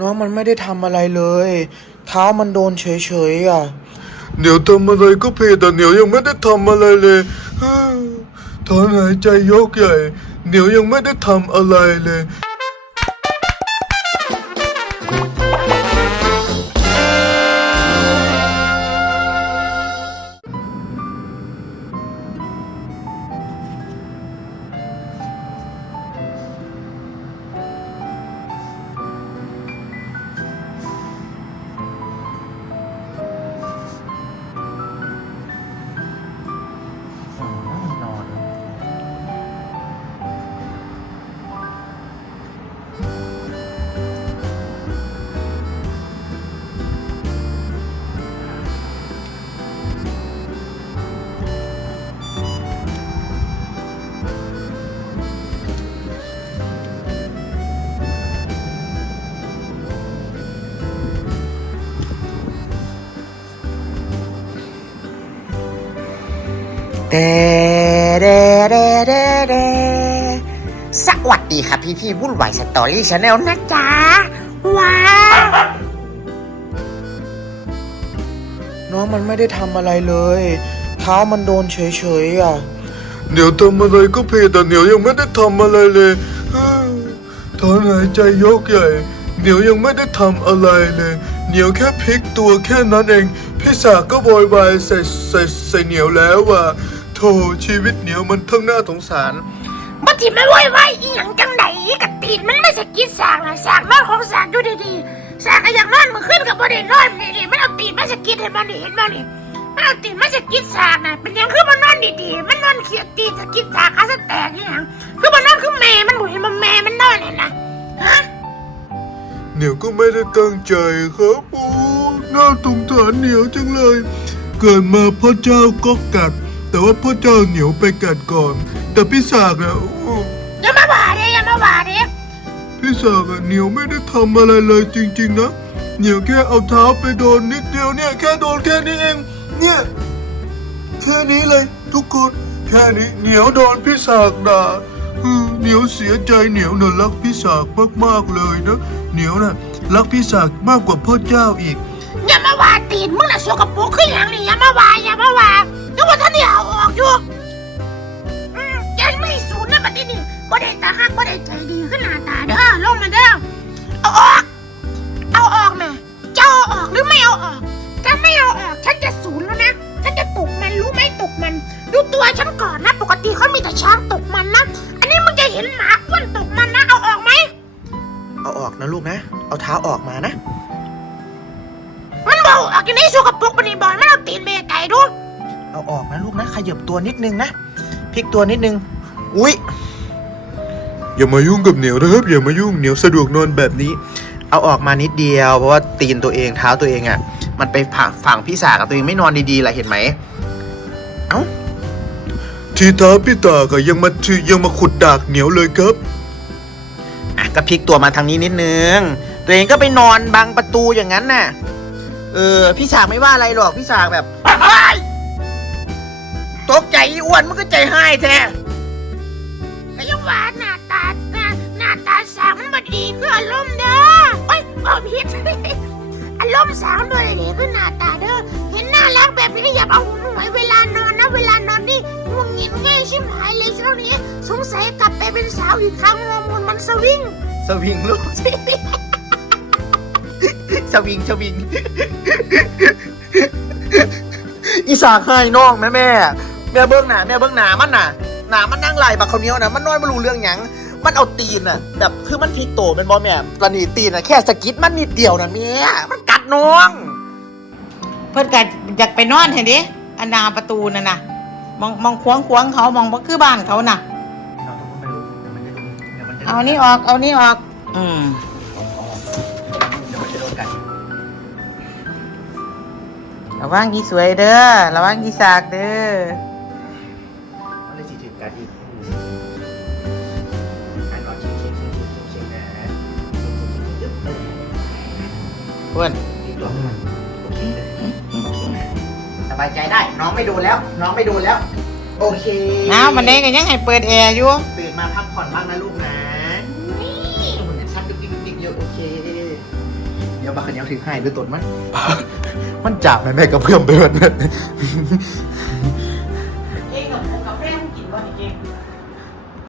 น้องมันไม่ได้ทำอะไรเลย เท้ามันโดนเฉยๆอะเหนียวทำอะไรก็ผิดแต่เหนียวยังไม่ได้ทำอะไรเลยถอนหายใจยกใหญ่เหนียวยังไม่ได้ทำอะไรเลย เดเดเดเดเดสวัสดีค่ะพี่พี่วุ่นวายสตอรี่ชาแนลนะจ๊ะ ว้าน้องมันไม่ได้ทำอะไรเลย เท้ามันโดนเฉยๆอะเหนียวทำอะไรก็ผิดแต่เหนียวยังไม่ได้ทำอะไรเลยถอนหายใจยกใหญ่เหนียวยังไม่ได้ทำอะไรเลยเหนียวแค่พลิกตัวแค่นั้นเอง พี่สาก็โวยวายใส่ใส่ใส่เหนียวแล้วว่า โธ่ชีวิตเหนียวมันทั้งน่าสงสารมันจิไม่ไหวไหวอีหยังจังไหนกับตีนมันไม่สะกิดสากนะสากนอนของสากอยู่ดีๆสากก็อยากนอนมือขึ้นกับบ่ได้นอนนี่ๆมันเอาตีนมาสะกิดให้มันนี่เห็นบ่นี่มันเอาตีนมาสะกิดสากนะเป็นหยังคือมันนอนดีๆมันนอนเขียดตีนสะกิดสากขาสะแตกนี่หยังคือมันนอนคือแม่มันบ่เห็นมันแม่มันนอนเห็นนะฮะเหนียวก็ไม่ได้ตั้งใจครับโอ้น่าสงสารเหนียวจังเลย เกิดมาพ่อเจ้าก็กัด แต่ว่าพ่อเจ้าเหนียวไปกัดก่อน แต่พี่สากอะโอ้อย่ามาว่าเด้อย่ามาว่าเด้พี่สากอะเหนียวไม่ได้ทำอะไรเลยจริง ๆ นะเหนียวแค่เอาเท้าไปโดนนิดเดียวเนี่ยแค่โดนแค่นี้เอง เนี่ยแค่นี้เลยทุกคนแค่นี้เหนียวโดนพี่สากด่าอืมเหนียวเสียใจเหนียวน่ะรักพี่สากมากๆเลยนะเหนียวน่ะรักพี่สากมากกว่าพ่อเจ้าอีกอย่ามาว่า ตีนมึงน่ะสกปรกคือหยังนี่อย่ามาว่าอย่ามาว่านึกว่าท่านเนี่ยเอาออกอยู่อืมยังไม่สูญนะบัดนี้นี่บ่ได้ตาฮักบ่ได้ใจดีขึ้นหน้าตาเด้อลงมาเด้อเอาออก เอาออกนะจะเอาออกหรือไม่เอาออก ถ้าไม่เอาออกฉันจะสูญแล้วนะฉันจะตกมันรู้ไหมตกมัน ดูตัวฉันก่อนนะ ปกติเขามีแต่ช้างตกมันนะอันนี้มึงจะเห็นหมาอ้วนตกมันนะเอาออกไหม เอาออกนะลูกนะ เอาเท้าออกมานะ มันบอกออกอย่างนี้สกปรกปานนีบอยไม่เอาตีนเบไก่ดูเอาออกนะลูกนะขยับตัวนิดนึงนะพลิกตัวนิดนึง อุ๊ยอย่ามายุ่งกับเหนียวนะครับอย่ามายุ่งเหนียวสะดวกนอนแบบนี้ เอาออกมานิดเดียว เพราะว่าตีนตัวเองเท้าตัวเองอะ่ะ มันไปผักฝั่งพี่สากับตัวเองไม่นอนดีๆล่ะเห็นไหมเอ้าทีท้าพี่ตากอะยังมาทียังมาขุดดากเหนียวเลยครับอะก็พลิกตัวมาทางนี้นิดนึง ตัวเองก็ไปนอนบังประตูอย่างนั้นน่ะ เออ พี่ฉากไม่ว่าอะไรหรอก พี่ฉากแบบตกใจอีอ้วนมันก็ใจให้แท้ก็ยังว่าหน้าตาหน้าหน้าตาสางมันบดีคืออารมณ์เด้อโอ้ยบอกผิด อารมณ์สางด้วยนี่คือหน้าตาเด้อ เห็นน่ารักแบบนี้อย่าเอาหน่วยเวลานอนนะ เวลานอนนี่ง่วงหงิดง่ายชิบหายเลยช่วงนี้ สงสัยกลับไปเป็นสาวอีกครั้งฮอร์โมนมันสวิง สวิงลูก สวิงสวิง อีสากให้น้องแม่แม่แม่เบิ้งหนาแม่เบิ้งหนามันน่ะหนามันนั่งไหลบักเขาวเหนี้ยวนะมันนอนไม่รู้เรื่องหยังมันเอาตีนน่ะแบบคือมันพลิกโตเป็นบอแม่ตอนนี้ตีนน่ะแค่สะกิดมันนิดเดียวนะแม่มันกัดน้อง เพิ่นก็อยากไปนอนเห็นดิอันหนาประตูนั่นน่ะมองมองควงควงเขามองบ่คือบ้านเขาน่ะ เอานี่ออก เอานี่ออก อืม ระวังอีสวยเด้อระวังอีสากเด้อมันเลยสิถึงกัดอีกการนอนชิงชิงชิงชิงชิงนะชิงชิงชิงชิงเออเพื่อนอีกตัวโอเคสบายใจได้ น้องไม่โดนแล้ว น้องไม่โดนแล้ว โอเคเอามันเองก็ยังให้เปิดแอร์อยู่ตื่นมาพักผ่อนบ้างนะลูกนะ ยวบักขันเหนียวถือให้ด้วยตนมัน มันจับแม่แม่กระเพื่อมไปหมดเลย